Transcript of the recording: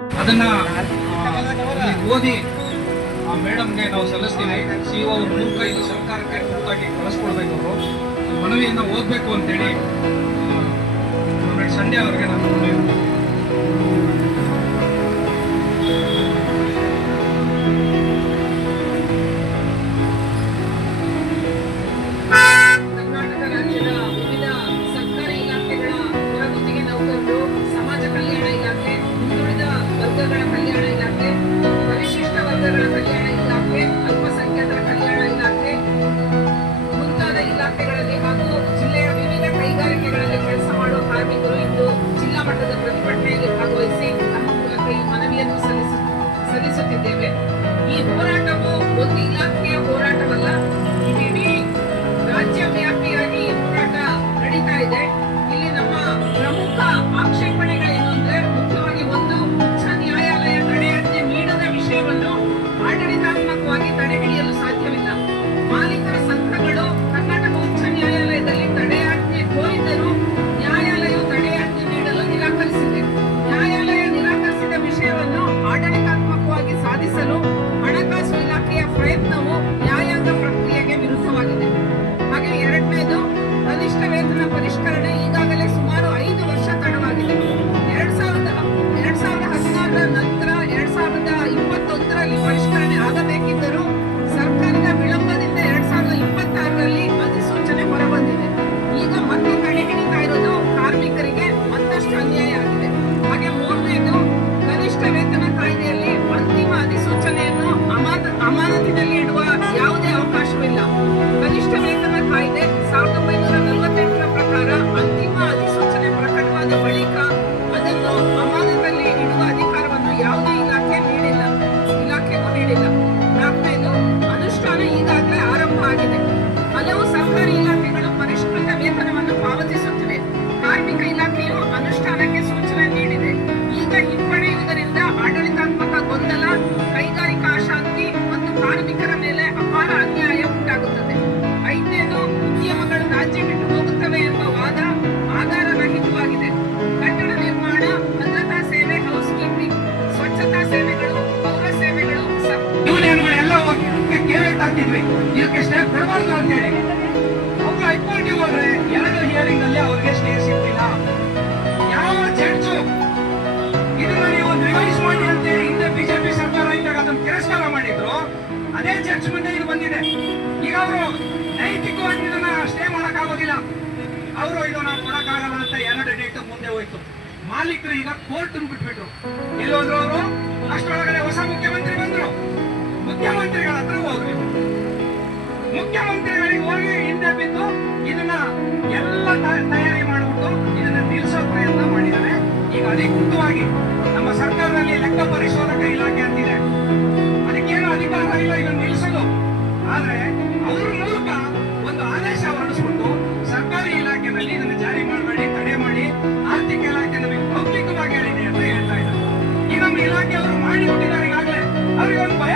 ಅದನ್ನ ಓದಿ ಆ ಮೇಡಮ್ಗೆ ನಾವು ಸಲ್ಲಿಸ್ತೀವಿ. CO ಮೂಲಕ ಇದು ಸರ್ಕಾರಕ್ಕೆ ತುರ್ತಾಗಿ ಕಳಿಸ್ಕೊಡ್ಬೇಕು. ಅವರು ಮನವಿಯನ್ನು ಓದಬೇಕು ಅಂತೇಳಿ ಸಂಡೇ ಅವ್ರಿಗೆ ನಾನು ಮನವಿ ಸಲ್ಲಿಸುತ್ತಿದ್ದೇವೆ. ಈ ಹೋರಾಟವು ಒಂದು ಇಲಾಖೆಯ ಹೋರಾಟವಲ್ಲ, ಇಡೀ ರಾಜ್ಯ ವ್ಯಾಪಿಯಾಗಿ ಈ ಹೋರಾಟ ನಡೀತಾ ಇದೆ. ಇಲ್ಲಿ ನಮ್ಮ ಪ್ರಮುಖ ಆಕ್ಷೇಪಣೆಗಳೇನು ಅಂದ್ರೆ, ಮುಖ್ಯವಾಗಿ ಒಂದು, ಉಚ್ಚ ನ್ಯಾಯಾಲಯ ತಡೆಯಾಜ್ಞೆ ನೀಡದ ವಿಷಯವನ್ನು ಆಡಳಿತಾತ್ಮಕವಾಗಿ ತಡೆ ಹಿಡಿಯಲು ಸಾಧ್ಯವಿಲ್ಲ. ಮಾಲೀಕರ ಸಂಘಗಳು ಕರ್ನಾಟಕ ಉಚ್ಚ ನ್ಯಾಯಾಲಯದಲ್ಲಿ ತಡೆಯಾಜ್ಞೆ ಕೋರಿದ್ದರೂ ನ್ಯಾಯಾಲಯವು ತಡೆಯಾಜ್ಞೆ ನೀಡಲು ನಿರಾಕರಿಸಿದೆ. ನ್ಯಾಯಾಲಯ ನಿರಾಕರಿಸಿದ ವಿಷಯವನ್ನು ಆಡಳಿತಾತ್ಮಕವಾಗಿ ಸಾಧಿಸಲು ಹಣಕಾಸು ಇಲಾಖೆಯ ಪ್ರಯತ್ನವು ನ್ಯಾಯಾಂಗ ಪ್ರಕ್ರಿಯೆಗೆ ವಿರುದ್ಧವಾಗಿದೆ. ಹಾಗೆ ಎರಡನೇದು, ಕನಿಷ್ಠ ವೇತನ ಪರಿಷ್ಕರಣೆ ಈಗಾಗಲೇ ಸುಮಾರು 5 ವರ್ಷ ತಡವಾಗಿದೆ. 2016ರ ನಂತರ 2021ರಲ್ಲಿ ಪರಿಷ್ಕರಣೆ ಆಗಬೇಕಿದ್ದರೂ ಸರ್ಕಾರದ ವಿಳಂಬದಿಂದ 2026ರಲ್ಲಿ ಅಧಿಸೂಚನೆ ಹೊರಬಂದಿದೆ. ಈಗ ಮತ್ತೆ ತಡೆ ಹಿಡಿತಾ ಇರೋದು ಕಾರ್ಮಿಕರಿಗೆ ಮತ್ತಷ್ಟು ಅನ್ಯಾಯ ಆಗಿದೆ. ಹಾಗೆ ಮೂರನೇದು, ಕನಿಷ್ಠ ವೇತನ ಕಾಯ್ದೆಯಲ್ಲಿ ಅಂತಿಮ ಅಧಿಸೂಚನೆಯನ್ನು ಅಮಾನತಿನಲ್ಲಿ ಇಡುವ ಯಾವುದೇ ಅವಕಾಶವಿಲ್ಲ. ಕನಿಷ್ಠ ವೇತನ ಕಾಯ್ದೆ 1948ರ ಪ್ರಕಾರ ಅಂತಿಮ ಅಧಿಸೂಚನೆ ಪ್ರಕಟವಾದ ಬಳಿಕ ಅದನ್ನು ಅಮಾನತಲ್ಲಿ ಇಡುವ ಅಧಿಕಾರವನ್ನು ಯಾವುದೇ ಇಲಾಖೆಗೂ ನೀಡಿಲ್ಲ. ನಾಲ್ಕನೇದು, ಅನುಷ್ಠಾನ ಈಗಾಗಲೇ ಆರಂಭ ಆಗಿದೆ. ಹಲವು ಸರ್ಕಾರಿ ಇಲಾಖೆಗಳು ಪರಿಷ್ಕೃತ ವೇತನವನ್ನು ಪಾವತಿಸುತ್ತಿವೆ. ಕಾರ್ಮಿಕ ಇಲಾಖೆಯು ಅನುಷ್ಠಾನಕ್ಕೆ ಸೂಚನೆ ನೀಡಿದೆ. ಈಗ ಹಿಂಪಡೆಯುವುದರಿಂದ ಆಡಳಿತಾತ್ಮಕ ಗೊಂದಲ, ಕೈಗಾರಿಕಾ ಅಶಾಂತಿ ಮತ್ತು ಕಾರ್ಮಿಕರ ಮೇಲೆ ಅಪಾರ ಅನ್ಯಾಯ ಉಂಟಾಗುತ್ತದೆ. ಐದನೇದು, ಉದ್ಯಮಗಳು ರಾಜ್ಯ ಬಿಟ್ಟು ಹೋಗುತ್ತವೆ ಎಂಬ ವಾದ ಆಧಾರರಹಿತವಾಗಿದೆ. ಕಟ್ಟಡ ನಿರ್ಮಾಣ, ಭದ್ರತಾ ಸೇವೆ, ಹೌಸ್ ಕೀಪಿಂಗ್, ಸ್ವಚ್ಛತಾ ಸೇವೆಗಳು, ಪೌರ ಸೇವೆಗಳು, ಯೂನಿಯನ್ಗಳೆಲ್ಲ ಕೇಳ್ತಾಗ್ತಿದ್ವಿ, ಇದಕ್ಕೆ ಸ್ಟೇ ಕೊಡಬಾರ್ದು ಅಂತೇಳಿ. ಅವರು ಹೈಕೋರ್ಟಿಗೆ ಹೋದ್ರೆ 2 ಹಿಯರಿಂಗ್ ನಲ್ಲಿ ಅವ್ರಿಗೆ ಸ್ಟೇ ಸಿಗ್ತಿಲ್ಲ. ಯಾವ ಜಡ್ಜು ಇದನ್ನ ನೀವು ರಿವೈಸ್ ಮಾಡಿ ಅಂತೇಳಿ ಹಿಂದೆ ಬಿಜೆಪಿ ಸರ್ಕಾರ ಇದ್ದಾಗ ಅದನ್ನು ತಿರಸ್ಕಾರ ಮಾಡಿದ್ರು, ಅದೇ ಜಡ್ಜ್ ಮುಂದೆ ಇದು ಬಂದಿದೆ. ಈಗ ಅವರು ನೈತಿಕವಾಗಿ ಇದನ್ನ ಸ್ಟೇ ಮಾಡಕ್ಕಾಗೋದಿಲ್ಲ. ಅವರು ಇದನ್ನ ಕೊಡಕ್ಕಾಗಲ್ಲ ಅಂತ 2 ಡೇಟ್ ಮುಂದೆ ಹೋಯ್ತು. ಮಾಲೀಕರು ಈಗ ಕೋರ್ಟ್ ಬಿಟ್ಬಿಟ್ರು. ಎಲ್ಲೋದ್ರು ಅವರು? ಅಷ್ಟರೊಳಗಡೆ ಹೊಸ ಮುಖ್ಯಮಂತ್ರಿ ಬಂದ್ರು. ಮುಖ್ಯಮಂತ್ರಿಗಳ ಹತ್ರ ಹೋಗ್ರಿ. ಮುಖ್ಯಮಂತ್ರಿಗಳಿಗೆ ಹೋಗಿ ಹಿಂದೆ ಬಿದ್ದು ಇದನ್ನ ಎಲ್ಲ ತಯಾರಿ ಮಾಡಿಬಿಟ್ಟು ಇದನ್ನ ನಿಲ್ಲಿಸೋ ಪ್ರಯತ್ನ ಮಾಡಿದ್ದಾರೆ. ಈಗ ಅಧಿಕೃತವಾಗಿ ನಮ್ಮ ಸರ್ಕಾರದಲ್ಲಿ ಲೆಕ್ಕ ಪರಿಶೋಧಕ ಇಲಾಖೆ ಅಂತಿದೆ, ಅದಕ್ಕೇನು ಅಧಿಕಾರ ಇಲ್ಲ ಇದನ್ನು ನಿಲ್ಲಿಸೋದು. ಆದ್ರೆ ಅವ್ರ ಮೂಲಕ ಒಂದು ಆದೇಶ ಹೊರಡಿಸ್ಬಿಟ್ಟು ಸರ್ಕಾರಿ ಇಲಾಖೆನಲ್ಲಿ ಇದನ್ನು ಜಾರಿ ಮಾಡಬೇಡಿ, ತಡೆ ಮಾಡಿ, ಆರ್ಥಿಕ ಇಲಾಖೆ ನಮಗೆ ಮೌಖಿಕವಾಗಿ ಹೇಳಿದೆ ಅಂತ ಹೇಳ್ತಾ ಇದ್ದಾರೆ. ಈ ನಮ್ಮ ಇಲಾಖೆ ಅವರು ಮಾಡಿಬಿಟ್ಟಿದ್ದಾರೆ. ಈಗಾಗಲೇ ಅವರಿಗೆ ಒಂದು ಭಯ